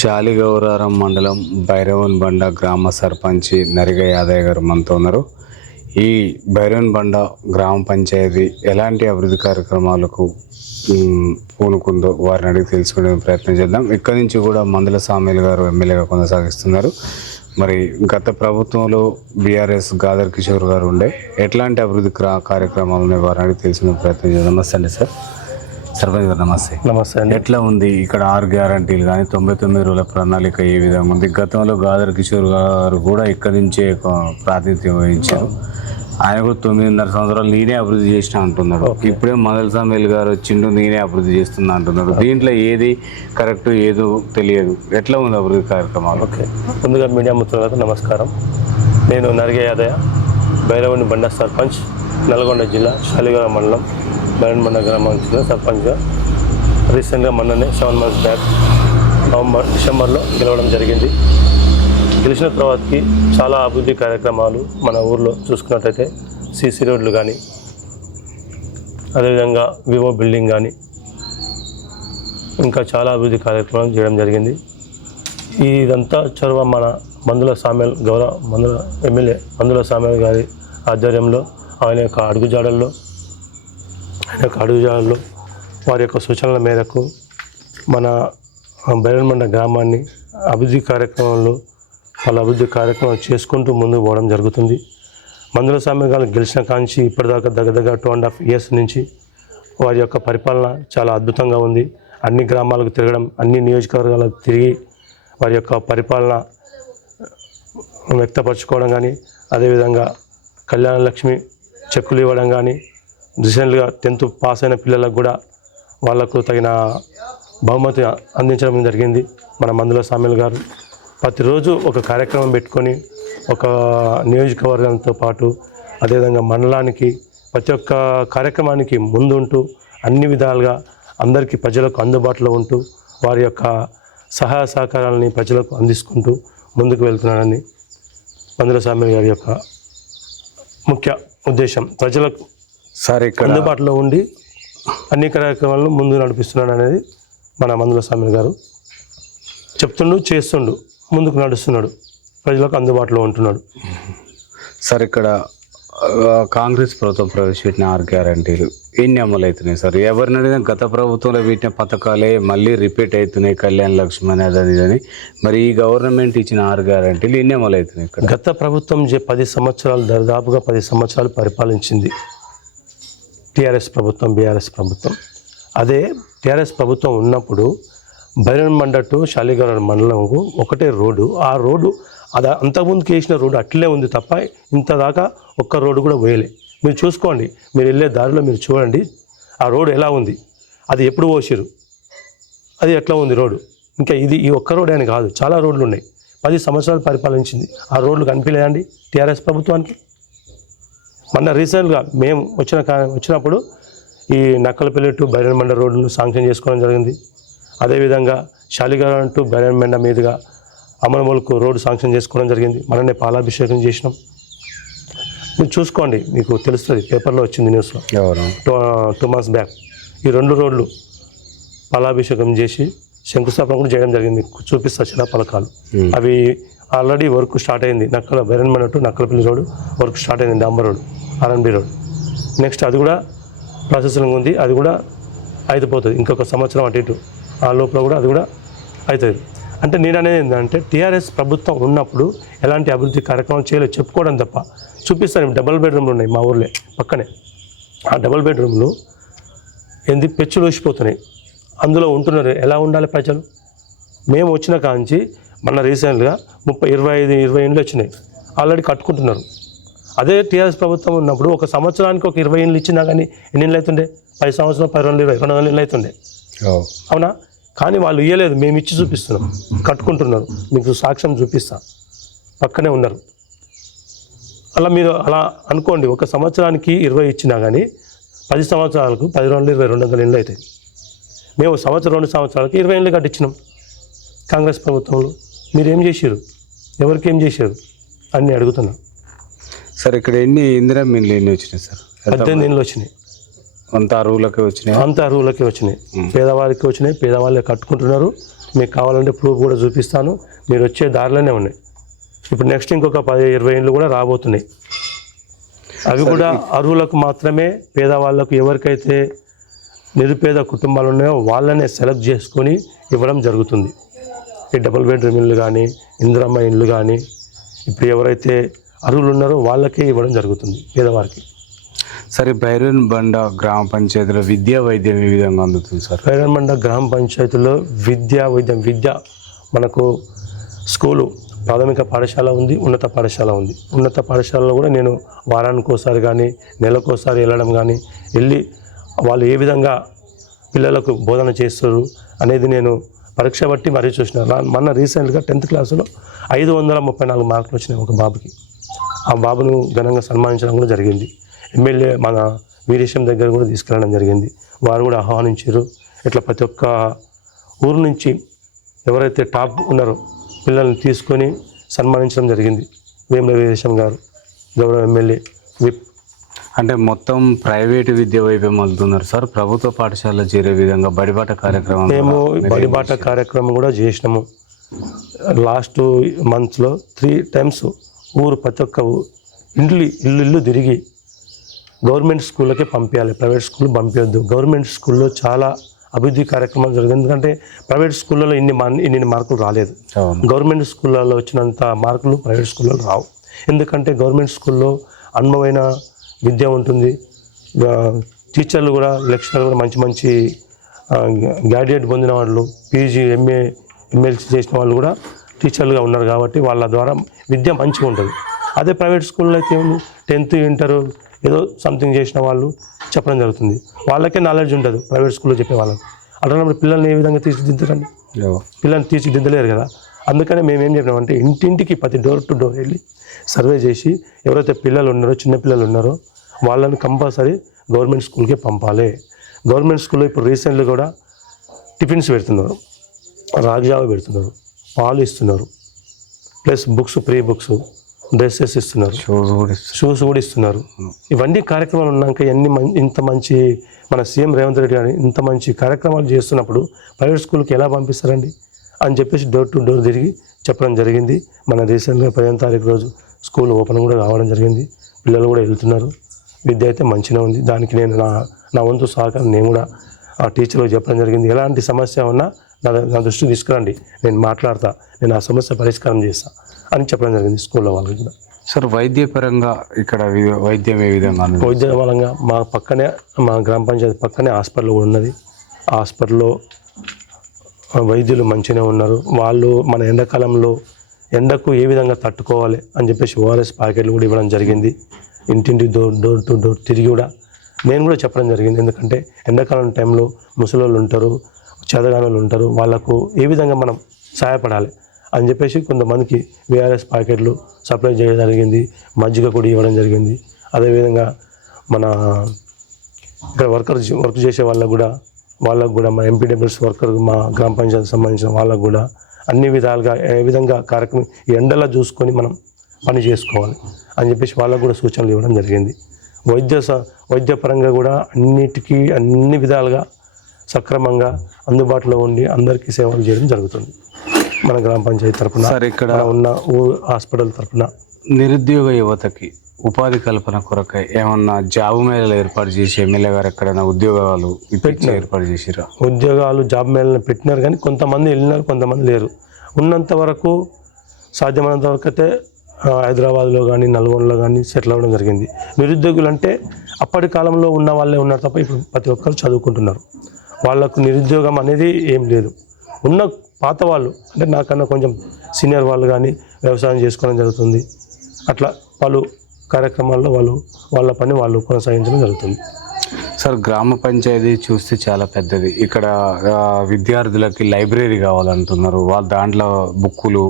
శాలిగౌరారం మండలం భైరవన్ బండ గ్రామ సర్పంచి నరిగ యాదయ్య గారు మనతో ఉన్నారు. ఈ భైరవన్ బండ గ్రామ పంచాయతీ ఎలాంటి అభివృద్ధి కార్యక్రమాలకు పూనుకుందో వారిని అడిగి తెలుసుకునే ప్రయత్నం చేద్దాం. ఇక్కడి నుంచి కూడా మందుల సామేల్ గారు ఎమ్మెల్యేగా కొనసాగిస్తున్నారు. మరి గత ప్రభుత్వంలో బీఆర్ఎస్ గాదర్ కిషోర్ గారు ఉండే ఎట్లాంటి అభివృద్ధి కార్యక్రమాలు వారిని అడిగి తెలుసుకునే ప్రయత్నం చేద్దాం. నమస్తే అండి సార్. సర్పంచ్ గారు నమస్తే. నమస్తే అండి. ఎట్లా ఉంది ఇక్కడ 6 గ్యారంటీలు కానీ 99 రోజుల ప్రణాళిక ఏ విధంగా ఉంది? గతంలో గాదర్ కిషోర్ గారు కూడా ఇక్కడి నుంచే ప్రాతినిధ్యం వహించారు. ఆయన కూడా 9.5 సంవత్సరాలు నేనే అభివృద్ధి చేసిన అంటున్నాడు. ఇప్పుడే మందుల సామేల్ గారు వచ్చిండు నేనే అభివృద్ధి చేస్తున్నా అంటున్నాడు. దీంట్లో ఏది కరెక్ట్ ఏదో తెలియదు. ఎట్లా ఉంది అభివృద్ధి కార్యక్రమాలు? ఓకే, ముందుగా మీడియా మిత్రులకు నమస్కారం. నేను నరిగ యాదయ్య, భైరవన్ బండ సర్పంచ్, నల్గొండ జిల్లా శాలిగౌరారం మండలం భైరవన్ బండ గ్రామానికి సర్పంచ్గా రీసెంట్గా మొన్ననే 7 months బ్యాక్ డిసెంబర్లో గెలవడం జరిగింది. గెలిచిన తర్వాతకి చాలా అభివృద్ధి కార్యక్రమాలు మన ఊర్లో చూసుకున్నట్టయితే సీసీ రోడ్లు కానీ, అదేవిధంగా వివో బిల్డింగ్ కానీ, ఇంకా చాలా అభివృద్ధి కార్యక్రమాలు చేయడం జరిగింది. ఇదంతా చొరవ మన మందుల సామేల్ మందుల ఎమ్మెల్యే మందుల సామేల్ గారి ఆధ్వర్యంలో ఆయన యొక్క అడుగుజాడల్లో వారి యొక్క సూచనల మేరకు మన భైరవన్ బండ గ్రామాన్ని అభివృద్ధి కార్యక్రమంలో వాళ్ళ అభివృద్ధి కార్యక్రమం చేసుకుంటూ ముందుకు పోవడం జరుగుతుంది. మందుల సామేల్ గారు గెలిచిన కాంచి ఇప్పటిదాకా దగ్గర 2.5 years నుంచి వారి యొక్క పరిపాలన చాలా అద్భుతంగా ఉంది. అన్ని గ్రామాలకు తిరగడం, అన్ని నియోజకవర్గాలకు తిరిగి వారి యొక్క పరిపాలన వ్యక్తపరచుకోవడం కానీ, అదేవిధంగా కళ్యాణ లక్ష్మి చెక్కులు ఇవ్వడం కానీ, రీసెంట్గా 10th పాస్ అయిన పిల్లలకు కూడా వాళ్లకు తగిన బహుమతి అందించడం జరిగింది. మన మందుల సామేల్ గారు ప్రతిరోజు ఒక కార్యక్రమం పెట్టుకొని ఒక నియోజకవర్గంతో పాటు అదేవిధంగా మండలానికి ప్రతి ఒక్క కార్యక్రమానికి ముందుంటూ అన్ని విధాలుగా అందరికీ ప్రజలకు అందుబాటులో ఉంటూ వారి యొక్క సహాయ సహకారాలని ప్రజలకు అందించుకుంటూ ముందుకు వెళ్తున్నారని మందుల సామేల్ గారి యొక్క ముఖ్య ఉద్దేశం. ప్రజలకు అందుబాటులో ఉండి అన్ని కార్యక్రమాలను ముందు నడిపిస్తున్నాడు అనేది మన మందుల సామేల్ గారు చెప్తుండు, చేస్తుండు, ముందుకు నడుస్తున్నాడు, ప్రజలకు అందుబాటులో ఉంటున్నాడు. సార్, ఇక్కడ కాంగ్రెస్ ప్రభుత్వం ప్రవేశపెట్టిన 6 గ్యారంటీలు ఎన్ని అమలు అవుతున్నాయి సార్? ఎవరిని అడిగినా గత ప్రభుత్వంలో పెట్టిన పథకాలే మళ్ళీ రిపీట్ అవుతున్నాయి, కళ్యాణ లక్ష్మి అనేది అని. మరి ఈ గవర్నమెంట్ ఇచ్చిన 6 గ్యారంటీలు ఎన్ని అమలు అవుతున్నాయి? ఇక్కడ గత ప్రభుత్వం 10 సంవత్సరాలు దాదాపుగా 10 సంవత్సరాలు పరిపాలించింది టీఆర్ఎస్ ప్రభుత్వం, బీఆర్ఎస్ ప్రభుత్వం. అదే టీఆర్ఎస్ ప్రభుత్వం ఉన్నప్పుడు భైరవన్ బండ టు శాలిగౌరారం మండలంకు ఒకటే రోడ్డు. ఆ రోడ్డు అది అంతకుముందుకు వేసిన రోడ్డు అట్లే ఉంది తప్ప ఇంత దాకా ఒక్క రోడ్డు కూడా పోయలే. మీరు చూసుకోండి, మీరు వెళ్ళే దారిలో మీరు చూడండి ఆ రోడ్డు ఎలా ఉంది, అది ఎప్పుడు పోసిరు, అది ఎట్లా ఉంది రోడ్డు. ఇంకా ఈ ఒక్క రోడ్డు అని కాదు, చాలా రోడ్లు ఉన్నాయి. 10 సంవత్సరాలు పరిపాలించింది. ఆ రోడ్లు కనిపించలేదండి టీఆర్ఎస్ ప్రభుత్వానికి. మొన్న రీసెంట్గా మేము వచ్చినప్పుడు ఈ నక్కలపల్లి టు భైరవన్ బండ రోడ్డును శాంక్షన్ చేసుకోవడం జరిగింది. అదేవిధంగా శాలిగౌరారం టు భైరవన్ బండ మీదుగా అమరమూలకు రోడ్డు శాంక్షన్ చేసుకోవడం జరిగింది. మననే పాలాభిషేకం చేసినాం. మీరు చూసుకోండి, మీకు తెలుస్తుంది, పేపర్లో వచ్చింది న్యూస్లో 2 months బ్యాక్. ఈ 2 రోడ్లు పాలాభిషేకం చేసి శంకుస్థాపన కూడా చేయడం జరిగింది. మీకు చూపిస్తా చిన్న పలకాలు. అవి ఆల్రెడీ వర్క్ స్టార్ట్ అయింది. భైరవన్ బండ to Nakkalapalli road work start అయింది, డాంబర్ రోడ్, RNB రోడ్. నెక్స్ట్ అది కూడా ప్రాసెసింగ్ ఉంది, అది కూడా అయిపోతుంది. ఇంకొక సంవత్సరం అటు ఇటు ఆ లోపల కూడా అది కూడా అవుతుంది. అంటే నేను అనేది ఏంటంటే టీఆర్ఎస్ ప్రభుత్వం ఉన్నప్పుడు ఎలాంటి అభివృద్ధి కార్యక్రమాలు చేయలేదు, చెప్పుకోవడం తప్ప. చూపిస్తాను, డబుల్ బెడ్రూమ్లు ఉన్నాయి మా ఊర్లో పక్కనే. ఆ డబుల్ బెడ్రూమ్లు పెచ్చులు ఊసిపోతున్నాయి, అందులో ఉంటున్నారు. ఎలా ఉండాలి ప్రజలు? మేము వచ్చిన కాంచి మన రీసెంట్గా 25 ఇండ్లు వచ్చినాయి, ఆల్రెడీ కట్టుకుంటున్నారు. అదే టీఆర్ఎస్ ప్రభుత్వం ఉన్నప్పుడు ఒక సంవత్సరానికి ఒక 20 ఇండ్లు ఇచ్చినా కానీ ఎన్ని ఇండ్లు అవుతుండే? 10 సంవత్సరం 200 ఇండ్లు అవుతుండే, అవునా? కానీ వాళ్ళు ఇవ్వలేదు, మేము ఇచ్చి చూపిస్తున్నాం, కట్టుకుంటున్నారు. మీకు సాక్ష్యం చూపిస్తా, పక్కనే ఉన్నారు. మీరు అలా అనుకోండి, ఒక సంవత్సరానికి 20 ఇచ్చినా కానీ 10 సంవత్సరాలకు 10 200 200 ఇండ్లు అవుతాయి. మేము 2 సంవత్సరాలకి 20 ఇండ్లు కట్టించినాం కాంగ్రెస్ ప్రభుత్వంలో. మీరు ఏం చేశారు? ఎవరికి ఏం చేశారు అని అడుగుతున్నాం. సార్, ఇక్కడ ఎన్ని ఇందిరా మిన్లు ఎన్ని వచ్చినాయి సార్? 18 ఇండ్లు వచ్చినాయి. అంత అరువులకే వచ్చినాయి. అంత అరువులకే వచ్చినాయి, పేదవారికి వచ్చినాయి, పేదవాళ్ళే కట్టుకుంటున్నారు. మీకు కావాలంటే ప్రూఫ్ కూడా చూపిస్తాను. మీరు వచ్చే దారిలోనే ఉన్నాయి. ఇప్పుడు నెక్స్ట్ ఇంకొక 10-20 ఇండ్లు కూడా రాబోతున్నాయి. అవి కూడా అర్హులకు మాత్రమే, పేదవాళ్ళకు ఎవరికైతే నిరుపేద కుటుంబాలు ఉన్నాయో వాళ్ళనే సెలెక్ట్ చేసుకొని ఇవ్వడం జరుగుతుంది. ఈ డబుల్ బెడ్రూమ్ ఇల్లు కానీ, ఇందిరమ్మ ఇల్లు కానీ ఇప్పుడు ఎవరైతే అర్హులు ఉన్నారో వాళ్ళకే ఇవ్వడం జరుగుతుంది పేదవారికి. సరే, బైరన్ బండ గ్రామ పంచాయతీలో విద్యా వైద్యం ఏ విధంగా అందుతుంది సార్? బైరన్ బండ గ్రామ పంచాయతీలో విద్యా వైద్యం, మనకు స్కూలు, ప్రాథమిక పాఠశాల ఉంది, ఉన్నత పాఠశాల ఉంది. ఉన్నత పాఠశాలలో కూడా నేను వారానికోసారి కానీ నెలకోసారి వెళ్ళడం కానీ, వెళ్ళి వాళ్ళు ఏ విధంగా పిల్లలకు బోధన చేస్తారు అనేది నేను పరీక్ష బట్టి మరీ చూసినాను. మొన్న రీసెంట్గా 10th క్లాసులో 534 మార్కులు వచ్చినాయి ఒక బాబుకి. ఆ బాబును ఘనంగా సన్మానించడం కూడా జరిగింది. ఎమ్మెల్యే మన వీరేశం దగ్గర కూడా తీసుకెళ్ళడం జరిగింది. వారు కూడా ఆహ్వానించారు. ఇట్లా ప్రతి ఒక్క ఊరు నుంచి ఎవరైతే టాప్ ఉన్నారో పిల్లల్ని తీసుకొని సన్మానించడం జరిగింది. వేముల వీరేశం గారు, గౌరవ ఎమ్మెల్యే, విప్. అంటే మొత్తం ప్రైవేటు విద్య వైపే మళ్తున్నారు సార్. ప్రభుత్వ పాఠశాలలో చేరే విధంగా బడిబాట కార్యక్రమం మేము బడిబాట కార్యక్రమం కూడా చేసినాము. లాస్ట్ మంత్స్లో 3 times ఊరు ప్రతి ఒక్క ఇల్లు తిరిగి గవర్నమెంట్ స్కూళ్ళకే పంపించాలి, ప్రైవేట్ స్కూల్ పంపించద్దు. గవర్నమెంట్ స్కూల్లో చాలా అభివృద్ధి కార్యక్రమాలు జరిగింది. ఎందుకంటే ప్రైవేట్ స్కూళ్ళలో ఇన్ని మార్కులు రాలేదు. గవర్నమెంట్ స్కూళ్ళలో వచ్చినంత మార్కులు ప్రైవేట్ స్కూల్లో రావు. ఎందుకంటే గవర్నమెంట్ స్కూల్లో అనుభవమైన విద్య ఉంటుంది. టీచర్లు కూడా, లెక్చరర్లు కూడా మంచి గ్రాడ్యుయేట్ పొందిన వాళ్ళు, పీజీ, ఎంఏ, ఎంఎల్సీ చేసిన వాళ్ళు కూడా టీచర్లుగా ఉన్నారు కాబట్టి వాళ్ళ ద్వారా విద్య మంచిగా ఉంటుంది. అదే ప్రైవేట్ స్కూల్లో అయితే 10th, ఇంటర్ ఏదో సంథింగ్ చేసిన వాళ్ళు చెప్పడం జరుగుతుంది. వాళ్ళకే నాలెడ్జ్ ఉంటుంది ప్రైవేట్ స్కూల్లో చెప్పే వాళ్ళకి. అలాంటప్పుడు పిల్లల్ని ఏ విధంగా తీర్చిదిద్దారండి? పిల్లల్ని తీర్చిదిద్దలేరు కదా. అందుకనే మేమేం చెప్పినామంటే ఇంటింటికి ప్రతి డోర్ టు డోర్ వెళ్ళి సర్వే చేసి ఎవరైతే పిల్లలు ఉన్నారో, చిన్నపిల్లలు ఉన్నారో వాళ్ళని కంపల్సరీ గవర్నమెంట్ స్కూల్కే పంపాలి. గవర్నమెంట్ స్కూల్లో ఇప్పుడు రీసెంట్గా కూడా టిఫిన్స్ పెడుతున్నారు, రాగిజావ పెడుతున్నారు, పాలు ఇస్తున్నారు, plus books, free books, dresses ఇస్తున్నారు, షూస్ కూడా ఇస్తున్నారు. ఇవన్నీ కార్యక్రమాలు ఉన్నాక ఇంత మంచి మన సీఎం రేవంత్ రెడ్డి గారు ఇంత మంచి కార్యక్రమాలు చేస్తున్నప్పుడు ప్రైవేట్ స్కూల్కి ఎలా పంపిస్తారండి అని చెప్పేసి డోర్ టు డోర్ తిరిగి చెప్పడం జరిగింది. మన రీసెంట్గా 15వ తారీఖు రోజు స్కూల్ ఓపెన్ కూడా కావడం జరిగింది. పిల్లలు కూడా వెళ్తున్నారు. విద్య అయితే మంచిగా ఉంది. దానికి నేను నా వంతు సహకారం నేను కూడా ఆ టీచర్లకు చెప్పడం జరిగింది. ఎలాంటి సమస్య ఉన్నా నా దృష్టికి తీసుకురండి, నేను మాట్లాడతా, నేను ఆ సమస్య పరిష్కారం చేస్తా అని చెప్పడం జరిగింది స్కూల్లో వాళ్ళకి కూడా. సార్, వైద్యపరంగా ఇక్కడ వైద్యం ఏ విధంగా? వైద్య పరంగా మా పక్కనే, మా గ్రామ పంచాయతీ పక్కనే హాస్పిటల్ కూడా ఉన్నది. ఆ హాస్పిటల్లో వైద్యులు మంచిగానే ఉన్నారు. వాళ్ళు మన ఎండాకాలంలో ఎండకు ఏ విధంగా తట్టుకోవాలి అని చెప్పేసి ఓఆర్ఎస్ ప్యాకెట్లు కూడా ఇవ్వడం జరిగింది. ఇంటింటి డోర్ టు డోర్ తిరిగి కూడా నేను కూడా చెప్పడం జరిగింది. ఎందుకంటే ఎండాకాలం టైంలో ముసలోళ్ళు ఉంటారు, చేదగానులు ఉంటారు, వాళ్ళకు ఏ విధంగా మనం సహాయపడాలి అని చెప్పేసి కొంతమందికి విఆర్ఎస్ ప్యాకెట్లు సప్లై చేయడం జరిగింది. మజ్జిగ కూడా ఇవ్వడం జరిగింది. అదేవిధంగా మన ఇక్కడ వర్క్ చేసే వాళ్ళకు కూడా మా ఎంపీడబ్ల్యూఎస్ వర్కర్, మా గ్రామ పంచాయతీకి సంబంధించిన వాళ్ళకు కూడా అన్ని విధాలుగా ఏ విధంగా కార్యక్రమం ఎండలా చూసుకొని మనం పని చేసుకోవాలి అని చెప్పేసి వాళ్ళకు కూడా సూచనలు ఇవ్వడం జరిగింది. వైద్యపరంగా కూడా అన్ని విధాలుగా సక్రమంగా అందుబాటులో ఉండి అందరికీ సేవలు చేయడం జరుగుతుంది మన గ్రామ పంచాయతీ తరఫున. సార్, ఇక్కడ ఉన్న ఊరు హాస్పిటల్ తరఫున నిరుద్యోగ యువతకి ఉపాధి కల్పన కొరకై ఏమన్నా జాబ్ మేళలు ఏర్పాటు చేసి ఎమ్మెల్యే గారు ఎక్కడైనా ఉద్యోగాలు ఏర్పాటు చేసిరా? ఉద్యోగాలు జాబ్ మేళను పెట్టినారు, కానీ కొంతమంది వెళ్ళినారు, కొంతమంది లేరు. ఉన్నంత వరకు సాధ్యమైనంత వరకు అయితే హైదరాబాద్లో కానీ నల్గొండలో కానీ సెటిల్ అవ్వడం జరిగింది. నిరుద్యోగులు అంటే అప్పటి కాలంలో ఉన్న వాళ్ళే ఉన్నారు తప్ప ఇప్పుడు ప్రతి ఒక్కరు చదువుకుంటున్నారు. వాళ్ళకు నిరుద్యోగం అనేది ఏం లేదు. ఉన్న పాత వాళ్ళు అంటే నాకన్నా కొంచెం సీనియర్ వాళ్ళు కానీ వ్యవసాయం చేసుకోవడం జరుగుతుంది. అట్లా పలు కార్యక్రమాల్లో వాళ్ళ పని వాళ్ళు కొనసాగించడం జరుగుతుంది. సార్, గ్రామ పంచాయతీ చూస్తే చాలా పెద్దది. ఇక్కడ విద్యార్థులకి లైబ్రరీ కావాలంటున్నారు, వాళ్ళు దాంట్లో బుక్కులు,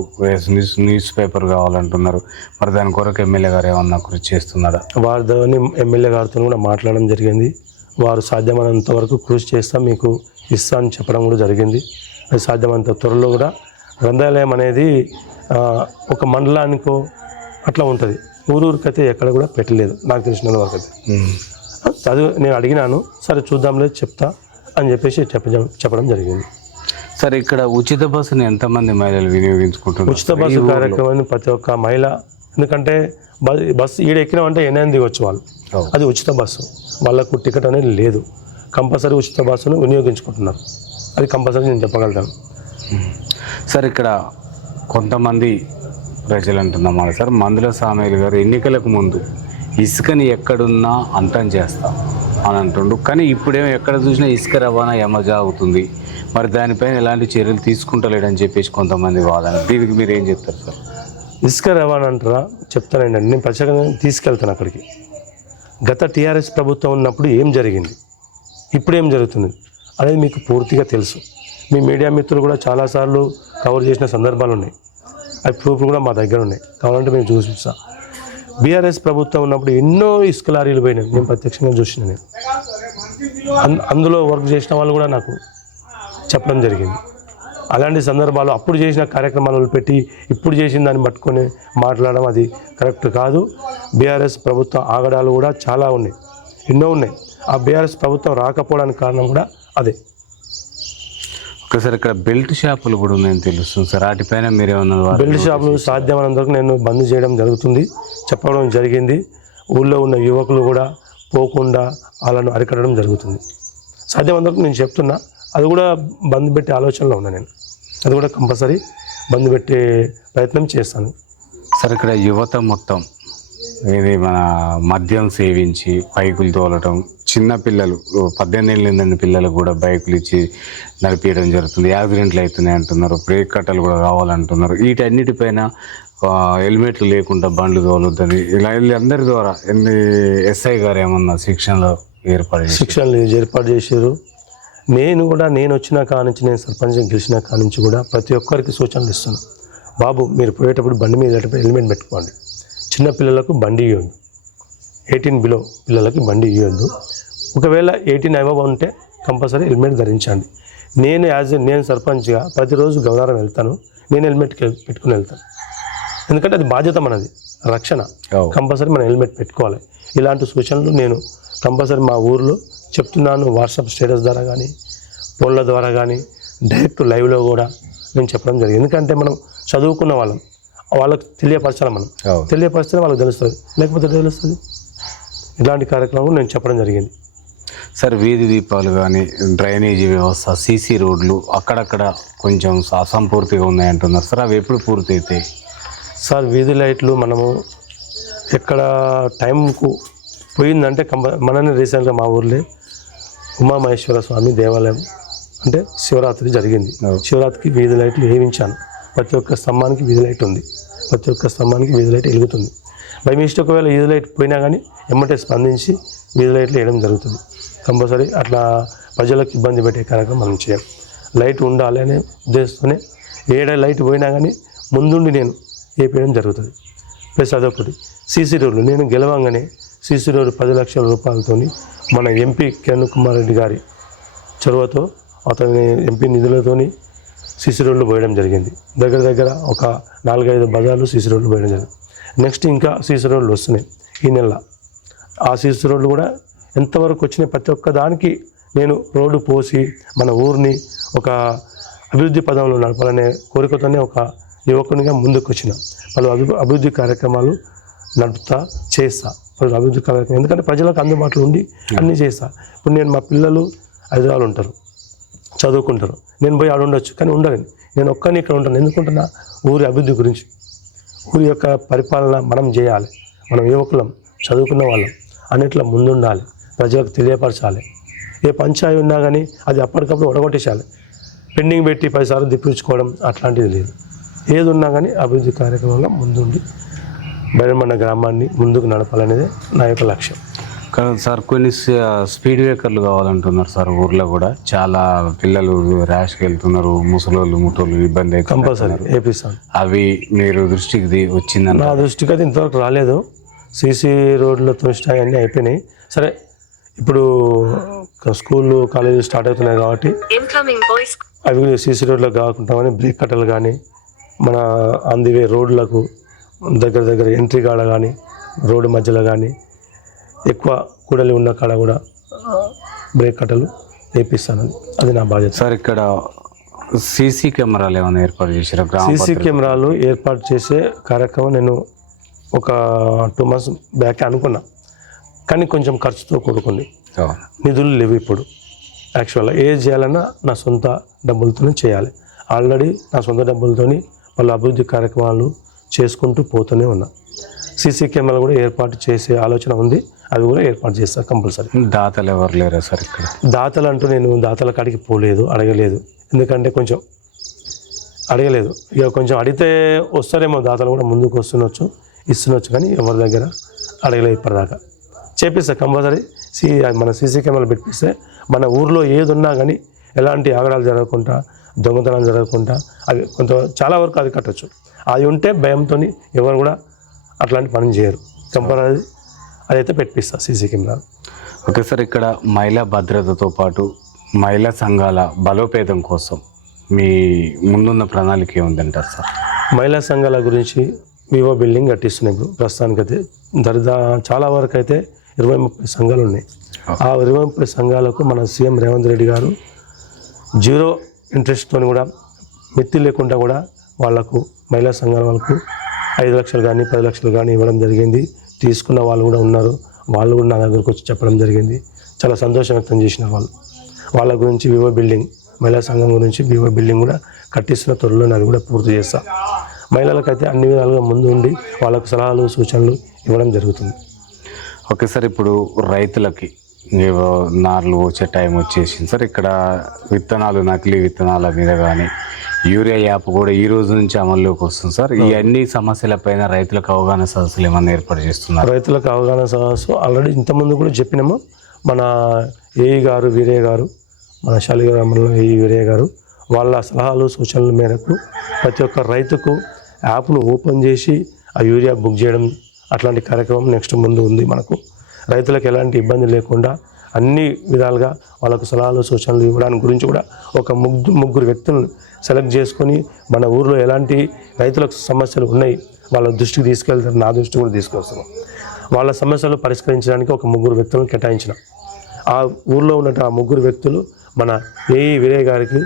న్యూస్ పేపర్ కావాలంటున్నారు. మరి దాని కొరకు ఎమ్మెల్యే గారు ఏమన్నా కృషి చేస్తున్నారా? వారిని ఎమ్మెల్యే గారితో కూడా మాట్లాడడం జరిగింది. వారు సాధ్యమైనంత వరకు కృషి చేస్తా, మీకు ఇస్తా అని చెప్పడం కూడా జరిగింది. అది సాధ్యమైనంత త్వరలో కూడా గ్రంథాలయం అనేది ఒక మండలానికో అట్లా ఉంటుంది. ఊరూరికైతే ఎక్కడ కూడా పెట్టలేదు నాకు తెలిసిన వరకు అయితే. అది నేను అడిగినాను, సరే చూద్దాంలే చెప్తా అని చెప్పేసి చెప్పడం జరిగింది. సార్ ఇక్కడ ఉచిత బస్సుని ఎంతమంది మహిళలు వినియోగించుకుంటున్నారు? ఉచిత బస్సు కార్యక్రమాన్ని ప్రతి ఒక్క మహిళ, ఎందుకంటే బస్సు ఈడ ఎక్కినామంటే ఎన్నైనా దిగొచ్చు వాళ్ళు. అది ఉచిత బస్సు, వాళ్ళకు టికెట్ అనేది లేదు. కంపల్సరీ ఉచిత బస్సును వినియోగించుకుంటున్నారు, అది కంపల్సరీ నేను చెప్పగలుగుతాను. సార్ ఇక్కడ కొంతమంది ప్రజలు అంటున్నాం సార్, మందుల సామయ్య గారు ఎన్నికలకు ముందు ఇసుకని ఎక్కడున్నా అంతం చేస్తాం అని అంటుండు, కానీ ఇప్పుడేమో ఎక్కడ చూసినా ఇసుక రవాణా ఎమజాగుతుంది, మరి దానిపైన ఎలాంటి చర్యలు తీసుకుంటలేడని చెప్పేసి కొంతమంది వాదన. దీనికి మీరు ఏం చెప్తారు సార్? ఇసుక రవాణా అంటారా, చెప్తానండి. నేను ప్రత్యేకంగా తీసుకెళ్తాను అక్కడికి. గత టీఆర్ఎస్ ప్రభుత్వం ఉన్నప్పుడు ఏం జరిగింది, ఇప్పుడు ఏం జరుగుతుంది అనేది మీకు పూర్తిగా తెలుసు. మీ మీడియా మిత్రులు కూడా చాలాసార్లు కవర్ చేసిన సందర్భాలు ఉన్నాయి, అవి ప్రూఫ్లు కూడా మా దగ్గర ఉన్నాయి, కావాలంటే మేము చూపిస్తాం. బీఆర్ఎస్ ప్రభుత్వం ఉన్నప్పుడు ఎన్నో ఇసుక లారీలు పోయినాయి, నేను ప్రత్యక్షంగా చూసిన. నేను అందులో వర్క్ చేసిన వాళ్ళు కూడా నాకు చెప్పడం జరిగింది. అలాంటి సందర్భాలు అప్పుడు చేసిన కార్యక్రమాలు పెట్టి ఇప్పుడు చేసిన దాన్ని పట్టుకొని మాట్లాడడం అది కరెక్ట్ కాదు. బీఆర్ఎస్ ప్రభుత్వం ఆగడాలు కూడా చాలా ఉన్నాయి, ఎన్నో ఉన్నాయి. ఆ బీఆర్ఎస్ ప్రభుత్వం రాకపోవడానికి కారణం కూడా అదే. ఒకసారి ఇక్కడ బెల్ట్ షాపులు కూడా ఉన్నాయని తెలుస్తుంది సార్, వాటిపైన మీరేమన్నా? బెల్ట్ షాపులు సాధ్యమైనంతవరకు నేను బంద్ చేయడం జరుగుతుంది, చెప్పడం జరిగింది. ఊళ్ళో ఉన్న యువకులు కూడా పోకుండా వాళ్ళను అరికట్టడం జరుగుతుంది. సాధ్యమైనంతవరకు నేను చెప్తున్నా, అది కూడా బంద్ పెట్టే ఆలోచనలో ఉన్నా నేను. అది కూడా కంపల్సరీ బంద్ పెట్టే ప్రయత్నం చేస్తాను. సార్ ఇక్కడ యువత మొత్తం ఇది మన మద్యం సేవించి బైకులు తోలటం, చిన్న పిల్లలు 18 ఏళ్ళ నిండిన పిల్లలకు కూడా బైకులు ఇచ్చి నడిపించడం జరుగుతుంది, యాక్సిడెంట్లు అవుతున్నాయి అంటున్నారు, బ్రేక్ కట్టలు కూడా కావాలంటున్నారు. వీటన్నిటిపైన హెల్మెట్లు లేకుండా బండ్లు తోలొద్దని ఇలా అందరి ద్వారా ఎస్ఐ గారు ఏమన్నా శిక్షణలు ఏర్పాటు చేశారు. నేను వచ్చిన కానుంచి, నేను సర్పంచ్ గెలిచిన కానుంచి కూడా ప్రతి ఒక్కరికి సూచనలు ఇస్తున్నాను. బాబు, మీరు పోయేటప్పుడు బండి మీద హెల్మెట్ పెట్టుకోండి. చిన్న పిల్లలకు బండి ఇవ్వద్దు, 18 బిలో పిల్లలకి బండి ఇవ్వద్దు. ఒకవేళ 18 అబవ్ ఉంటే కంపల్సరీ హెల్మెట్ ధరించండి. నేను సర్పంచ్గా ప్రతిరోజు గౌరవం వెళ్తాను, నేను హెల్మెట్ పెట్టుకుని వెళ్తాను. ఎందుకంటే అది బాధ్యత మనది, రక్షణ. కంపల్సరీ మనం హెల్మెట్ పెట్టుకోవాలి. ఇలాంటి సూచనలు నేను కంపల్సరీ మా ఊర్లో చెప్తున్నాను. వాట్సాప్ స్టేటస్ ద్వారా కానీ, ఫోన్ల ద్వారా కానీ, డైరెక్ట్ లైవ్లో కూడా నేను చెప్పడం జరిగింది. ఎందుకంటే మనం చదువుకున్న వాళ్ళకు తెలియపరచాలి. మనం తెలియపరిస్తే వాళ్ళకి తెలుస్తుంది, లేకపోతే తెలుస్తుంది. ఇలాంటి కార్యక్రమం నేను చెప్పడం జరిగింది. సార్ వీధి దీపాలు కానీ, డ్రైనేజీ వ్యవస్థ, సీసీ రోడ్లు అక్కడక్కడ కొంచెం అసంపూర్తిగా ఉన్నాయంటున్నారు సార్, అవి ఎప్పుడు పూర్తి అవుతాయి? సార్ వీధి లైట్లు మనము ఎక్కడ టైంకు పోయిందంటే మననే రీసెంట్గా మా ఊర్లో ఉమామహేశ్వర స్వామి దేవాలయం అంటే శివరాత్రి జరిగింది. శివరాత్రికి వీధి లైట్లు వేయించాను. ప్రతి ఒక్క స్తంభానికి వీధి లైట్ ఉంది, ప్రతి ఒక్క స్తంభానికి వీధి లైట్ వెలుగుతుంది. బై మిస్టేక్ ఒకవేళ వీధి లైట్ పోయినా కానీ ఎమ్మటే స్పందించి వీధి లైట్లు వేయడం జరుగుతుంది. కంపల్సరీ అట్లా ప్రజలకు ఇబ్బంది పెట్టే కార్యక్రమం మనం చేయం. లైట్ ఉండాలి అనే ఉద్దేశంతోనే లైట్ పోయినా కానీ ముందుండి నేను వేయడం జరుగుతుంది. ప్లస్ అదొకటి సీసీ రోడ్లు, నేను గెలవంగానే సీసీ రోడ్డు 10 లక్షల రూపాయలతో మన ఎంపీ కిరణ్ కుమార్ రెడ్డి గారి చొరవతో, అతని ఎంపీ నిధులతోని సీసీ రోడ్లు పోయడం జరిగింది. దగ్గర ఒక 4-5 బజార్లు సీసీ రోడ్లు పోయడం జరిగింది. నెక్స్ట్ ఇంకా సీసీ రోడ్లు వస్తున్నాయి ఈ నెల. ఆ సీసీ రోడ్లు కూడా ఎంతవరకు వచ్చినాయి, ప్రతి ఒక్క దానికి నేను రోడ్డు పోసి మన ఊరిని ఒక అభివృద్ధి పదంలో నడపాలనే కోరికతోనే ఒక యువకునిగా ముందుకు వచ్చిన. వాళ్ళు అభివృద్ధి కార్యక్రమాలు నడుపుతా చేస్తా, వాళ్ళు అభివృద్ధి కార్యక్రమం ఎందుకంటే ప్రజలకు అందుబాటులో ఉండి అన్నీ చేస్తా. ఇప్పుడు నేను మా పిల్లలు హైదరాబాద్ ఉంటారు, చదువుకుంటారు, నేను పోయి ఆడ ఉండొచ్చు, కానీ ఉండలేను. నేను ఒక్కని ఇక్కడ ఉంటాను. ఎందుకుంటున్నా? ఊరి అభివృద్ధి గురించి, ఊరి యొక్క పరిపాలన మనం చేయాలి. మనం యువకులం, చదువుకున్న వాళ్ళం, అన్నిట్లో ముందుండాలి, ప్రజలకు తెలియపరచాలి. ఏ పంచాయతీ ఉన్నా కానీ అది అప్పటికప్పుడు ఒడగొట్టేసాలి, పెండింగ్ పెట్టి 10 సార్లు దిప్పించుకోవడం అట్లాంటిది లేదు. ఏది ఉన్నా కానీ అభివృద్ధి కార్యక్రమంలో ముందుండి బైరన్బండ గ్రామాన్ని ముందుకు నడపాలనేది నా యొక్క లక్ష్యం. కానీ సార్ కొన్ని స్పీడ్ బ్రేకర్లు కావాలంటున్నారు సార్ ఊర్లో కూడా. చాలా పిల్లలు ర్యాష్కి వెళ్తున్నారు, ముసలోళ్ళు ముఠోళ్ళు ఇబ్బంది అయితే కంపల్సరీ వేపిస్తాను. అవి మీరు దృష్టికి వచ్చిందని? నా దృష్టికి అయితే ఇంతవరకు రాలేదు. సీసీ రోడ్లతో అన్నీ అయిపోయినాయి. సరే, ఇప్పుడు స్కూళ్ళు కాలేజీలు స్టార్ట్ అవుతున్నాయి కాబట్టి అవి సీసీ రోడ్లకు కాకుండా కానీ బ్రేక్ కట్టలు కానీ, మన అందివే రోడ్లకు దగ్గర ఎంట్రీ కాడ కానీ, రోడ్డు మధ్యలో కానీ, ఎక్కువ కూడలి ఉన్న కాడ కూడా బ్రేక్ కట్టలు వేపిస్తాను. అది నా బాధ్యత. సార్ ఇక్కడ సీసీ కెమెరాలు ఏమైనా ఏర్పాటు చేశారా గ్రామ సీసీ కెమెరాలు ఏర్పాటు చేసే కార్యక్రమం నేను ఒక 2 months బ్యాక్ అనుకున్నా, కానీ కొంచెం ఖర్చుతో కూడుకుంది, నిధులు లేవు ఇప్పుడు. యాక్చువల్గా ఏది చేయాలన్నా నా సొంత డబ్బులతోనే చేయాలి. ఆల్రెడీ నా సొంత డబ్బులతోని వాళ్ళ అభివృద్ధి కార్యక్రమాలు చేసుకుంటూ పోతూనే ఉన్నా. సీసీ కెమెరాలు కూడా ఏర్పాటు చేసే ఆలోచన ఉంది, అవి కూడా ఏర్పాటు చేస్తారు కంపల్సరీ. దాతలు ఎవరు లేరా సార్ ఇక్కడ? దాతలు అంటూ నేను దాతల కాడికి పోలేదు, అడగలేదు. ఎందుకంటే కొంచెం అడగలేదు. ఇక కొంచెం అడిగితే వస్తారేమో దాతలు కూడా ముందుకు ఇస్తుండొచ్చు, కానీ ఎవరి దగ్గర అడగలేదు ఇప్పటిదాకా. చేపిస్తా కంపల్సరీ. మన సీసీ కెమెరాలు పెట్టిస్తే మన ఊర్లో ఏది ఉన్నా కానీ ఎలాంటి ఆగడాలు జరగకుండా, దొంగతనాలు జరగకుండా అవి చాలా వరకు అది కట్టచ్చు. అది ఉంటే భయంతో ఎవరు కూడా అట్లాంటి పని చేయరు. కంపల్సరీ అదైతే పెట్టిస్తా సీసీ కెమెరా. ఓకే సార్, ఇక్కడ మహిళా భద్రతతో పాటు మహిళా సంఘాల బలోపేతం కోసం మీ ముందున్న ప్రణాళిక ఏముందంటారు సార్? మహిళా సంఘాల గురించి వివో బిల్డింగ్ కట్టిస్తున్నాయి ఇప్పుడు ప్రస్తుతానికైతే. చాలా వరకు అయితే 20-30 సంఘాలు ఉన్నాయి. ఆ 20-30 సంఘాలకు మన సీఎం రేవంత్ రెడ్డి గారు 0 ఇంట్రెస్ట్తో కూడా, మిత్తి లేకుండా కూడా వాళ్ళకు మహిళా సంఘాల వాళ్ళకు 5 లక్షలు కానీ 10 లక్షలు కానీ ఇవ్వడం జరిగింది. తీసుకున్న వాళ్ళు కూడా ఉన్నారు. వాళ్ళు కూడా నా దగ్గరకు వచ్చి చెప్పడం జరిగింది. చాలా సంతోషం వ్యక్తం చేసిన వాళ్ళ గురించి వివో బిల్డింగ్, మహిళా సంఘం గురించి వివో బిల్డింగ్ కూడా కట్టిస్తున్న త్వరలో అది కూడా పూర్తి చేస్తా. మహిళలకైతే అన్ని విధాలుగా ముందు ఉండి వాళ్ళకు సలహాలు సూచనలు ఇవ్వడం జరుగుతుంది. ఓకే సార్, ఇప్పుడు రైతులకి నార్లు వచ్చే టైం వచ్చేసింది సార్. ఇక్కడ విత్తనాలు, నకిలీ విత్తనాల మీద కానీ యూరియా యాప్ కూడా ఈ రోజు నుంచి అమల్లోకి వస్తుంది సార్. ఈ అన్ని సమస్యలపైన రైతులకు అవగాహన సదస్సులు ఏమన్నా ఏర్పాటు చేస్తున్నారు? రైతులకు అవగాహన సదస్సు ఆల్రెడీ ఇంతకుముందు కూడా చెప్పినాము. మన ఏఈ గారు, వీరయ్య గారు, మన శాలిగ్రామంలో ఏఈ వీరయ్య గారు వాళ్ళ సలహాలు సూచనల మేరకు ప్రతి ఒక్క రైతుకు యాప్ను ఓపెన్ చేసి ఆ యూరియా బుక్ చేయడం అట్లాంటి కార్యక్రమం నెక్స్ట్ ముందు ఉంది. మనకు రైతులకు ఎలాంటి ఇబ్బంది లేకుండా అన్ని విధాలుగా వాళ్ళకు సలహాలు సూచనలు ఇవ్వడానికి గురించి కూడా ఒక ముగ్గురు వ్యక్తులను సెలెక్ట్ చేసుకొని మన ఊర్లో ఎలాంటి రైతులకు సమస్యలు ఉన్నాయి వాళ్ళ దృష్టికి తీసుకెళ్తారు, నా దృష్టి కూడా తీసుకొస్తాను. వాళ్ళ సమస్యలు పరిష్కరించడానికి ఒక 3 వ్యక్తులను కేటాయించిన. ఆ ఊర్లో ఉన్న ఆ 3 వ్యక్తులు మన ఏఈ వీరయ్య గారికి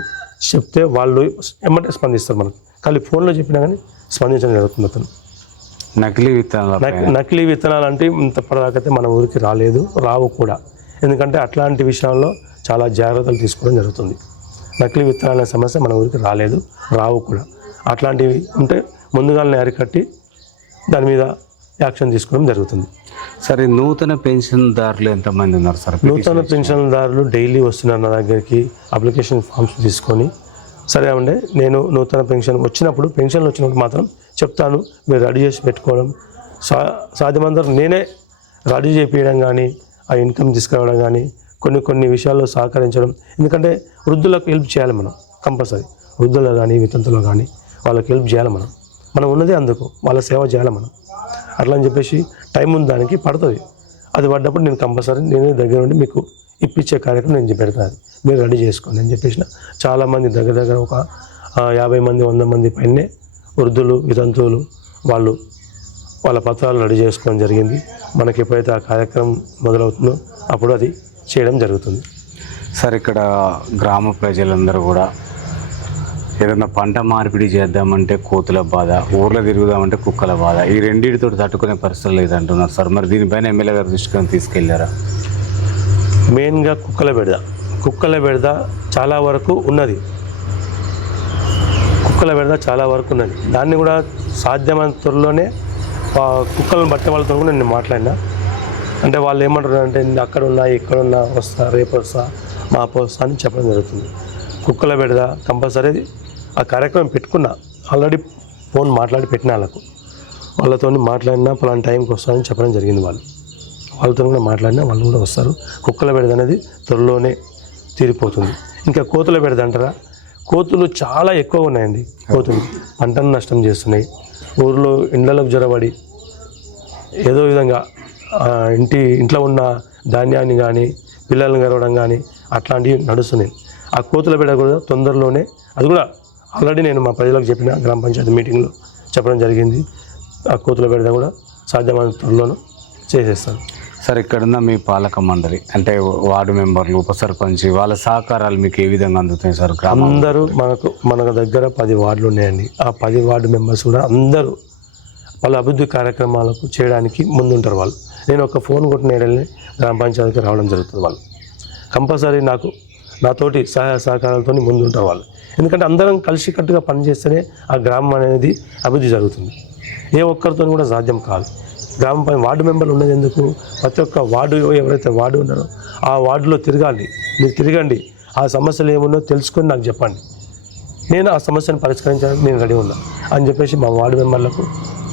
చెప్తే వాళ్ళు ఏమంటే స్పందిస్తారు. మనకు కానీ ఫోన్లో చెప్పినా కానీ స్పందించడం జరుగుతుంది. అతను నకిలీ విత్తనాలు అంటే ఇంతప్పటిదాకైతే మన ఊరికి రావు కూడా. ఎందుకంటే అట్లాంటి విషయాల్లో చాలా జాగ్రత్తలు తీసుకోవడం జరుగుతుంది. నకిలీ విత్తనాల సమస్య మన ఊరికి రావు కూడా. అట్లాంటివి ఉంటే ముందుగానే అరికట్టి దాని మీద యాక్షన్ తీసుకోవడం జరుగుతుంది. సరే, నూతన పెన్షన్దారులు ఎంతమంది ఉన్నారు సార్? నూతన పెన్షన్దారులు డైలీ వస్తున్నారు నా దగ్గరికి అప్లికేషన్ ఫామ్స్ తీసుకొని. సరే అండి, నేను నూతన పెన్షన్లు వచ్చినప్పుడు మాత్రం చెప్తాను, మీరు రెడీ చేసి పెట్టుకోవడం. సాధ్యమందరూ నేనే రెడీ చేయించడం కానీ, ఆ ఇన్కమ్ తీసుకురావడం కానీ, కొన్ని విషయాల్లో సహకరించడం. ఎందుకంటే వృద్ధులకు హెల్ప్ చేయాలి మనం కంపల్సరీ. వృద్ధులు కానీ వితంతులు కానీ వాళ్ళకి హెల్ప్ చేయాలి మనం ఉన్నదే అందుకు, వాళ్ళ సేవ చేయాలి మనం. అట్లా అని చెప్పేసి టైం ఉంది, దానికి పడుతుంది. అది పడ్డప్పుడు నేను కంపల్సరీ నేనే దగ్గర ఉండి మీకు ఇప్పించే కార్యక్రమం నేను పెడతాను, మీరు రెడీ చేసుకోండి అని చెప్పేసిన. చాలామంది దగ్గర ఒక 50 మంది 100 మంది పైనే వృద్ధులు వితంతువులు వాళ్ళ పత్రాలు రెడీ చేసుకోవడం జరిగింది. మనకి ఎప్పుడైతే ఆ కార్యక్రమం మొదలవుతుందో అప్పుడు అది చేయడం జరుగుతుంది. సార్, ఇక్కడ గ్రామ ప్రజలందరూ కూడా ఏదైనా పంట మార్పిడి చేద్దామంటే కోతుల బాధ, ఊర్లో తిరుగుదామంటే కుక్కల బాధ, ఈ రెండింటితో తట్టుకునే పరిస్థితులు లేదంటున్నారు సార్. మరి దీనిపైన ఎమ్మెల్యే గారు దృష్టికి తీసుకెళ్లారా? మెయిన్గా కుక్కల బెడద చాలా వరకు ఉన్నది. దాన్ని కూడా సాధ్యమైన త్వరలోనే కుక్కలను బట్టే వాళ్ళతో కూడా నేను మాట్లాడినా. అంటే వాళ్ళు ఏమంటారు అంటే అక్కడ ఉన్నా ఇక్కడ ఉన్నా వస్తా, రేపు వస్తా, మాపు వస్తా అని చెప్పడం జరుగుతుంది. కుక్కల బెడద కంపల్సరీ ఆ కార్యక్రమం పెట్టుకున్నా. ఆల్రెడీ ఫోన్ మాట్లాడి పెట్టిన వాళ్ళతో మాట్లాడినా పలానా టైంకి వస్తారని చెప్పడం జరిగింది. వాళ్ళతో కూడా మాట్లాడినా వాళ్ళు కూడా వస్తారు. కుక్కల బెడద అనేది త్వరలోనే తీరిపోతుంది. ఇంకా కోతుల బెడద అంటారా, కోతులు చాలా ఎక్కువగా ఉన్నాయండి. కోతులు పంటను నష్టం చేస్తున్నాయి. ఊర్లో ఇండ్లకు జొరబడి ఏదో విధంగా ఇంట్లో ఉన్న ధాన్యాన్ని కానీ పిల్లల్ని గరవడం కానీ అట్లాంటివి నడుస్తున్నాయి. ఆ కోతుల బెడద కూడా తొందరలోనే, అది కూడా ఆల్రెడీ నేను మా ప్రజలకు చెప్పిన గ్రామ పంచాయతీ మీటింగ్లో చెప్పడం జరిగింది. ఆ కోతుల బెడద కూడా సాధ్యమైన త్వరలోనూ చేసేస్తాను. సార్ ఇక్కడున్న మీ పాలక మండలి అంటే వార్డు మెంబర్లు ఉప సర్పంచ్ వాళ్ళ సహకారాలు మీకు ఏ విధంగా అందుతాయి సార్? అందరూ మన దగ్గర 10 వార్డులు ఉన్నాయండి. ఆ 10 వార్డు మెంబర్స్ కూడా అందరూ వాళ్ళ అభివృద్ధి కార్యక్రమాలకు చేయడానికి ముందుంటారు వాళ్ళు. నేను ఒక ఫోన్ కొట్టిన ఏడల్ని గ్రామ పంచాయతీకి రావడం జరుగుతుంది. వాళ్ళు కంపల్సరీ నాతోటి సహాయ సహకారాలతో ముందుంటారు వాళ్ళు. ఎందుకంటే అందరం కలిసికట్టుగా పనిచేస్తేనే ఆ గ్రామం అనేది అభివృద్ధి జరుగుతుంది. ఏ ఒక్కరితో కూడా సాధ్యం కాదు. గ్రామ వార్డు మెంబర్లు ఉన్నది ఎందుకు? ప్రతి ఒక్క వార్డు ఎవరైతే వార్డు ఉన్నారో ఆ వార్డులో తిరగాలి. మీరు తిరగండి, ఆ సమస్యలు ఏమున్నో తెలుసుకొని నాకు చెప్పండి, నేను ఆ సమస్యను పరిష్కరించడానికి నేను రెడీ ఉన్నా అని చెప్పేసి మా వార్డు మెంబర్లకు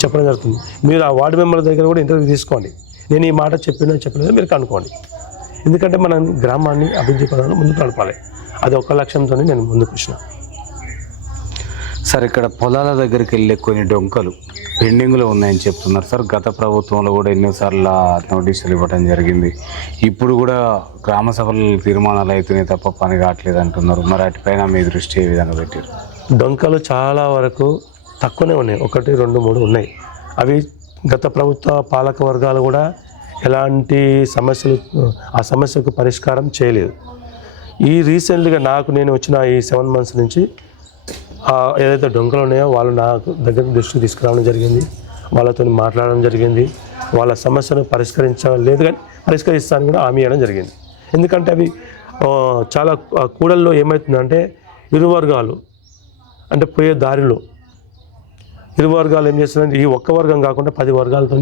చెప్పడం జరుగుతుంది. మీరు ఆ వార్డు మెంబర్ల దగ్గర కూడా ఇంటర్వ్యూ తీసుకోండి. నేను ఈ మాట చెప్పలేదు మీరు కనుక్కోండి. ఎందుకంటే మన గ్రామాన్ని అభివృద్ధి పదంలో ముందుకు నడపాలి. అది ఒక లక్ష్యంతో నేను ముందుకు వచ్చిన. సార్ ఇక్కడ పొలాల దగ్గరికి వెళ్ళే కొన్ని డొంకలు పెండింగ్లో ఉన్నాయని చెప్తున్నారు సార్. గత ప్రభుత్వంలో కూడా ఎన్నోసార్లు నోటీసులు ఇవ్వడం జరిగింది. ఇప్పుడు కూడా గ్రామ సభల తీర్మానాలు అవుతున్నాయి తప్ప పని కావట్లేదు అంటున్నారు. మరి వాటిపైన మీ దృష్టి ఏ విధంగా పెట్టారు? డొంకలు చాలా వరకు తక్కువనే ఉన్నాయి, 1, 2, 3 ఉన్నాయి. అవి గత ప్రభుత్వ పాలక వర్గాలు కూడా ఎలాంటి ఆ సమస్యకు పరిష్కారం చేయలేదు. ఈ రీసెంట్గా నేను వచ్చిన ఈ 7 months నుంచి ఏదైతే డొంకలు ఉన్నాయో వాళ్ళు నాకు దగ్గర దృష్టికి తీసుకురావడం జరిగింది. వాళ్ళతో మాట్లాడడం జరిగింది. వాళ్ళ సమస్యను పరిష్కరించలేదు కానీ పరిష్కరిస్తాను కూడా హామీ ఇవ్వడం జరిగింది. ఎందుకంటే అవి చాలా కూడల్లో ఏమవుతుందంటే ఇరు వర్గాలు అంటే పోయే దారిలో ఇరు వర్గాలు ఏం చేస్తుందంటే ఈ ఒక్క వర్గం కాకుండా 10 వర్గాలతో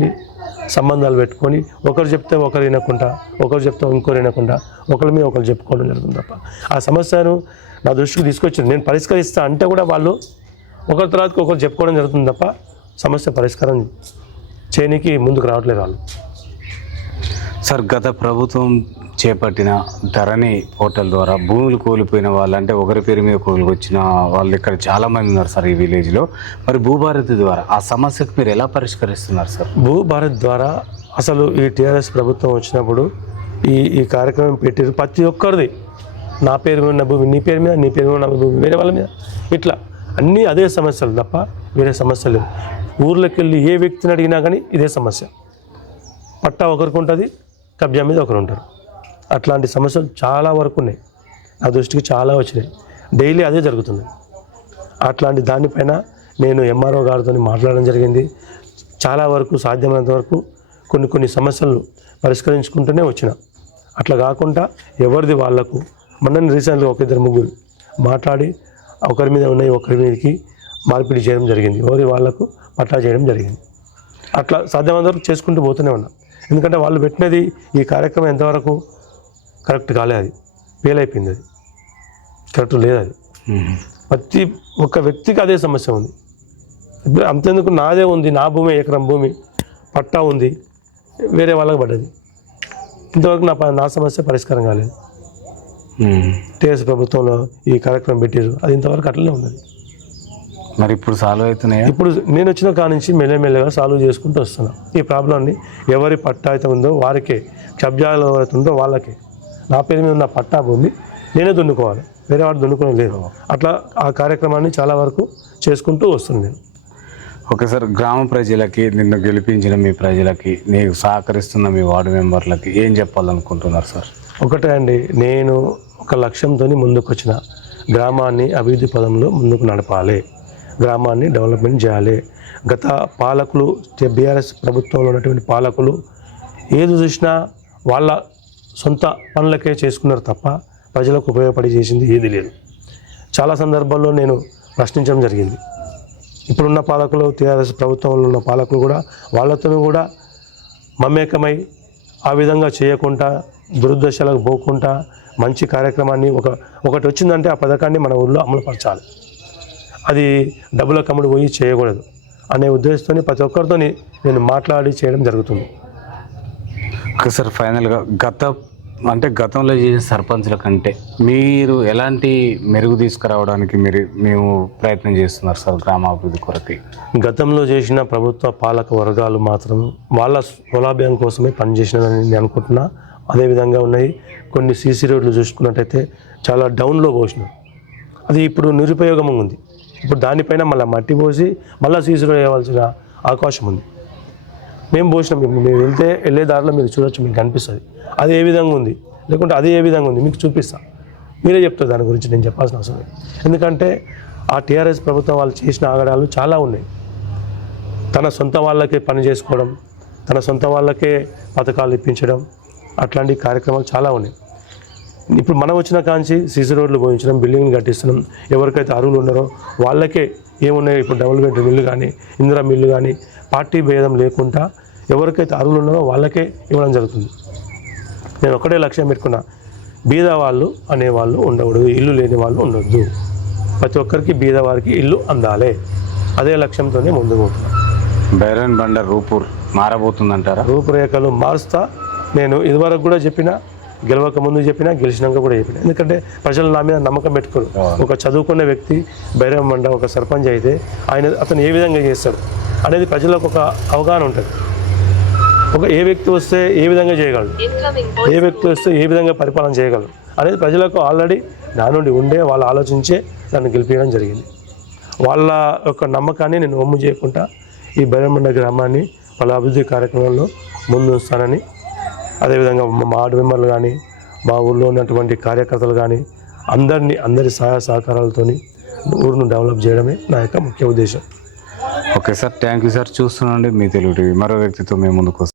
సంబంధాలు పెట్టుకొని ఒకరు చెప్తే ఒకరు వినకుండా, ఒకరు చెప్తే ఇంకోరు వినకుండా, ఒకరి మీద ఒకరు చెప్పుకోవడం జరుగుతుంది తప్ప ఆ సమస్యను నా దృష్టికి తీసుకొచ్చింది. నేను పరిష్కరిస్తా అంటే కూడా వాళ్ళు ఒకరి తర్వాత ఒకరు చెప్పుకోవడం జరుగుతుంది తప్ప సమస్య పరిష్కారం చేయడానికి ముందుకు రావట్లేదు వాళ్ళు. సార్ గత ప్రభుత్వం చేపట్టిన ధరణి పోర్టల్ ద్వారా భూములు కోల్పోయిన వాళ్ళు అంటే ఒకరి పేరు మీద కోలుకొచ్చిన వాళ్ళు ఇక్కడ చాలామంది ఉన్నారు సార్ ఈ విలేజ్లో. మరి భూభారతి ద్వారా ఆ సమస్యకు మీరు ఎలా పరిష్కరిస్తున్నారు సార్? భూభారత్ ద్వారా అసలు ఈ టీఆర్ఎస్ ప్రభుత్వం వచ్చినప్పుడు ఈ కార్యక్రమం పెట్టారు. ప్రతి ఒక్కరిది నా పేరు మీద ఉన్న భూమి నీ పేరు మీద, నీ పేరు మీద ఉన్న భూమి వేరే వాళ్ళ మీద, ఇట్లా అన్నీ అదే సమస్యలు తప్ప వేరే సమస్యలు లేవు. ఊర్లోకి వెళ్ళి ఏ వ్యక్తిని అడిగినా కానీ ఇదే సమస్య. పట్టా ఒకరికి ఉంటుంది, కబ్జా మీద ఒకరు ఉంటారు. అట్లాంటి సమస్యలు చాలా వరకు ఉన్నాయి. నా దృష్టికి చాలా వచ్చినాయి. డైలీ అదే జరుగుతుంది. అట్లాంటి దానిపైన నేను ఎంఆర్ఓ గారితో మాట్లాడడం జరిగింది. చాలా వరకు సాధ్యమైనంత వరకు కొన్ని సమస్యలు పరిష్కరించుకుంటూనే వచ్చిన. అట్లా కాకుండా ఎవరిది వాళ్లకు మొన్న రీసెంట్గా 1-2 మాట్లాడి ఒకరి మీద ఉన్నాయి ఒకరి మీదకి మార్పిడి చేయడం జరిగింది. ఎవరి వాళ్లకు పట్టా చేయడం జరిగింది. అట్లా సాధ్యమైనంత వరకు చేసుకుంటూ పోతూనే ఉన్నా. ఎందుకంటే వాళ్ళు పెట్టినది ఈ కార్యక్రమం ఎంతవరకు కరెక్ట్ కాలేదు, అది ఫెయిల్ అయిపోయింది, అది కరెక్ట్ లేదు. అది ప్రతి ఒక్క వ్యక్తికి అదే సమస్య ఉంది. ఇప్పుడు అంతేందుకు నాదే ఉంది, నా భూమి ఎకరం భూమి పట్టా ఉంది, వేరే వాళ్ళకి పడ్డది. ఇంతవరకు నా సమస్య పరిష్కారం కాలేదు. టీఆర్ఎస్ ప్రభుత్వంలో ఈ కార్యక్రమం పెట్టారు, అది ఇంతవరకు అట్లనే ఉన్నది. మరి ఇప్పుడు సాల్వ్ అవుతున్నాయా? ఇప్పుడు నేను వచ్చిన కాడి నుంచి మెల్లమెల్లగా సాల్వ్ చేసుకుంటూ వస్తున్నాను. ఈ ప్రాబ్లంని ఎవరి పట్టా అయితే ఉందో వారికే, కబ్జాలు ఎవరైతే ఉందో వాళ్ళకే. నా పేరు మీద ఉన్న పట్టా భూమి నేనే దున్నుకోవాలి, వేరే వాడు దున్నుకోవడం లేదు. అట్లా ఆ కార్యక్రమాన్ని చాలా వరకు చేసుకుంటూ వస్తుంది నేను. ఓకే సార్, గ్రామ ప్రజలకి, నిన్ను గెలిపించిన మీ ప్రజలకి, నీకు సహకరిస్తున్న మీ వార్డు మెంబర్లకి ఏం చెప్పాలనుకుంటున్నారు సార్? ఒకటే అండి, నేను ఒక లక్ష్యంతో ముందుకు వచ్చిన, గ్రామాన్ని అభివృద్ధి పదంలో ముందుకు నడపాలి, గ్రామాన్ని డెవలప్మెంట్ చేయాలి. గత పాలకులు బీఆర్ఎస్ ప్రభుత్వంలో ఉన్నటువంటి పాలకులు ఏది చూసినా వాళ్ళ సొంత పనులకే చేసుకున్నారు తప్ప ప్రజలకు ఉపయోగపడి చేసింది ఏది లేదు. చాలా సందర్భాల్లో నేను ప్రశ్నించడం జరిగింది. ఇప్పుడున్న పాలకులు, టీఆర్ఎస్ ప్రభుత్వంలో ఉన్న పాలకులు కూడా వాళ్ళతో కూడా మమేకమై ఆ విధంగా చేయకుండా, దురుద్దేశాలకు పోకుండా మంచి కార్యక్రమాన్ని ఒకటి వచ్చిందంటే ఆ పథకాన్ని మన ఊళ్ళో అమలుపరచాలి. అది డబ్బుల కమ్ముడు పోయి చేయకూడదు అనే ఉద్దేశంతో ప్రతి ఒక్కరితో నేను మాట్లాడి చేయడం జరుగుతుంది. ఓకే సార్, ఫైనల్గా గతంలో చేసిన సర్పంచ్ల కంటే మీరు ఎలాంటి మెరుగు తీసుకురావడానికి మేము ప్రయత్నం చేస్తున్నారు సార్ గ్రామాభివృద్ధి కొరకి? గతంలో చేసిన ప్రభుత్వ పాలక వర్గాలు మాత్రం వాళ్ళ సౌలభ్యం కోసమే పనిచేసినదని నేను అనుకుంటున్నా. అదేవిధంగా ఉన్నాయి కొన్ని సీసీ రోడ్లు చూసుకున్నట్టయితే చాలా డౌన్లో పోసినారు. అది ఇప్పుడు నిరుపయోగంగా ఉంది. ఇప్పుడు దానిపైన మళ్ళీ మట్టి పోసి మళ్ళీ సీసీ రోడ్ వేయవలసిన అవకాశం ఉంది. మేము పోసినాం. మీరు వెళ్ళే దారిలో మీరు చూడొచ్చు, మీకు కనిపిస్తుంది అది ఏ విధంగా ఉంది, లేకుంటే అది ఏ విధంగా ఉంది మీకు చూపిస్తాను. మీరే చెప్తారు దాని గురించి, నేను చెప్పాల్సిన అవసరం లేదు. ఎందుకంటే ఆ టీఆర్ఎస్ ప్రభుత్వం వాళ్ళు చేసిన ఆగడాలు చాలా ఉన్నాయి. తన సొంత వాళ్ళకే పని చేసుకోవడం, తన సొంత వాళ్ళకే పథకాలు ఇప్పించడం, అట్లాంటి కార్యక్రమాలు చాలా ఉన్నాయి. ఇప్పుడు మనం వచ్చిన కాంచి సీసీ రోడ్లు పోయించడం, బిల్డింగ్లు కట్టిస్తున్నాం. ఎవరికైతే అర్హులు ఉన్నారో వాళ్ళకే ఏమున్నాయి, ఇప్పుడు డబుల్ బెడ్రూమ్ ఇల్లు కానీ, ఇందిరా మిల్లు కానీ, పార్టీ భేదం లేకుండా ఎవరికైతే అర్హులు ఉన్నారో వాళ్ళకే ఇవ్వడం జరుగుతుంది. నేను ఒకటే లక్ష్యం పెట్టుకున్నా, బీద వాళ్ళు అనేవాళ్ళు ఉండకూడదు, ఇల్లు లేని వాళ్ళు ఉండొద్దు. ప్రతి ఒక్కరికి బీద వారికి ఇల్లు అందాలి. అదే లక్ష్యంతోనే ముందుకు పోతున్నాను. బైరన్ బండ రూపూర్ మారబోతుందంటారా? రూపురేఖలు మారుస్తా. నేను ఇదివరకు కూడా చెప్పిన, గెలవక ముందు చెప్పినా, గెలిచినాక కూడా చెప్పిన. ఎందుకంటే ప్రజలు నా మీద నమ్మకం పెట్టుకోరు. ఒక చదువుకున్న వ్యక్తి బైరన్ బండ ఒక సర్పంచ్ అయితే అతను ఏ విధంగా చేస్తాడు అనేది ప్రజలకు ఒక అవగాహన ఉంటుంది. ఏ వ్యక్తి వస్తే ఏ విధంగా చేయగలడు, ఏ వ్యక్తి వస్తే ఏ విధంగా పరిపాలన చేయగలడు అనేది ప్రజలకు ఆల్రెడీ నా నుండి ఉండే, వాళ్ళు ఆలోచించే నన్ను గెలిపించడం జరిగింది. వాళ్ళ యొక్క నమ్మకాన్ని నేను ఒమ్ము చేయకుండా ఈ బైరన్ బండ గ్రామాన్ని వాళ్ళ అభివృద్ధి కార్యక్రమంలో ముందు ఉంచుతానని, అదేవిధంగా మా వార్డు మెంబర్లు కానీ, మా ఊళ్ళో ఉన్నటువంటి కార్యకర్తలు కానీ అందరి సహాయ సహకారాలతో ఊరును డెవలప్ చేయడమే నా యొక్క ముఖ్య ఉద్దేశం. Okay sir, thank you sir. చూస్తున్నాండి మీ తెలుగు టీవీ. మరో వ్యక్తితో మేము ముందుకు వస్తాం.